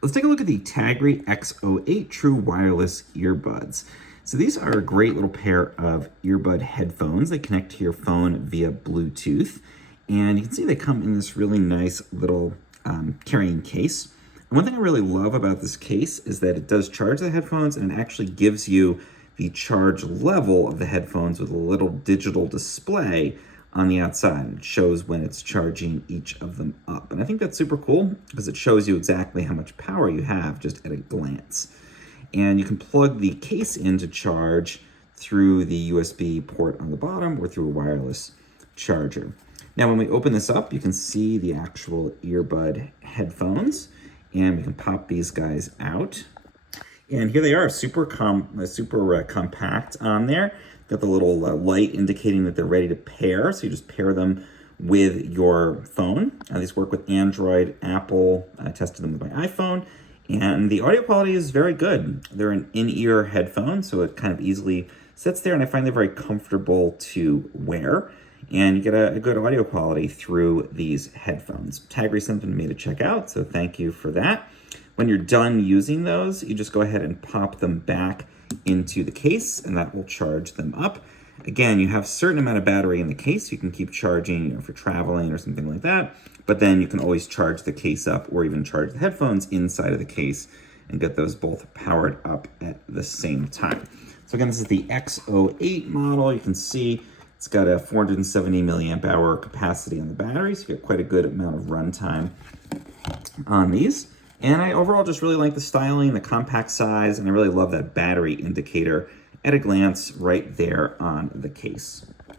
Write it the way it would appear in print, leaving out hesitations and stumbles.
Let's take a look at the Tagry X08 True Wireless Earbuds. So these are a great little pair of earbud headphones. They connect to your phone via Bluetooth. And you can see they come in this really nice little carrying case. And one thing I really love about this case is that it does charge the headphones, and it actually gives you the charge level of the headphones with a little digital display on the outside. It shows when it's charging each of them up. And I think that's super cool because it shows you exactly how much power you have just at a glance. And you can plug the case in to charge through the USB port on the bottom or through a wireless charger. Now, when we open this up, you can see the actual earbud headphones, and we can pop these guys out. And here they are, super compact on there. Got the little light indicating that they're ready to pair. So you just pair them with your phone. These work with Android, Apple. I tested them with my iPhone. And the audio quality is very good. They're an in-ear headphone, so it kind of easily sits there. And I find they're very comfortable to wear. And you get a good audio quality through these headphones. Tagry sent them to me to check out, so thank you for that. When you're done using those, you just go ahead and pop them back into the case, and that will charge them up. Again, you have a certain amount of battery in the case. You can keep charging, if you're traveling or something like that, but then you can always charge the case up or even charge the headphones inside of the case and get those both powered up at the same time. So again, this is the X08 model. You can see it's got a 470 milliamp hour capacity on the battery, so you get quite a good amount of runtime on these. And I overall just really like the styling, the compact size, and I really love that battery indicator at a glance right there on the case.